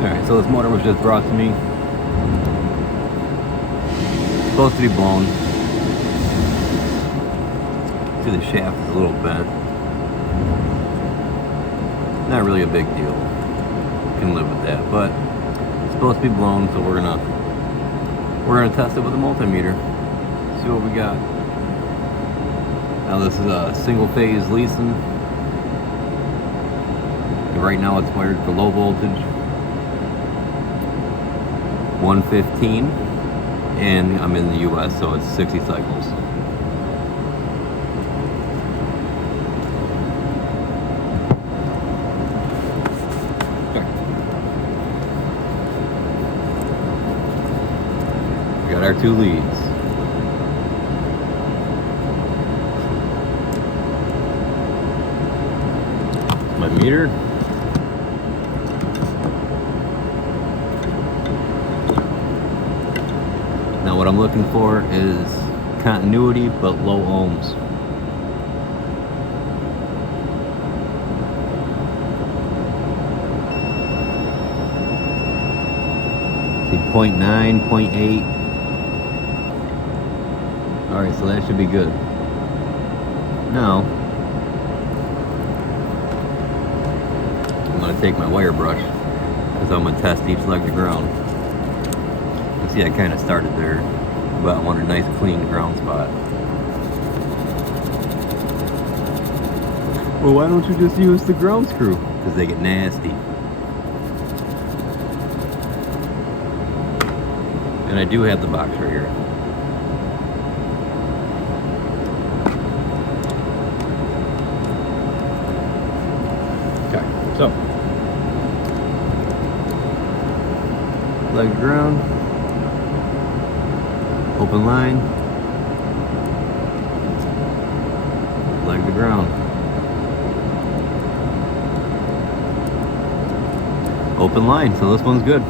Alright, so this motor was just brought to me. It's supposed to be blown. See, the shaft is a little bent. Not really a big deal. Can live with that, but it's supposed to be blown, so we're gonna test it with a multimeter. See what we got. Now this is a single phase leasing. Right now it's wired for low voltage 115, and I'm in the US, so it's 60 cycles. We got our two leads. My meter. Now what I'm looking for is continuity but low ohms. See, 0.9, 0.8. Alright, so that should be good. Now I'm going to take my wire brush because I'm going to test each leg to ground. You see, I kind of started there, but I want a nice clean ground spot. Well, why don't you just use the ground screw? Because they get nasty. And I do have the box right here. Okay, so leg to ground, open line, leg to ground, open line. So this one's good.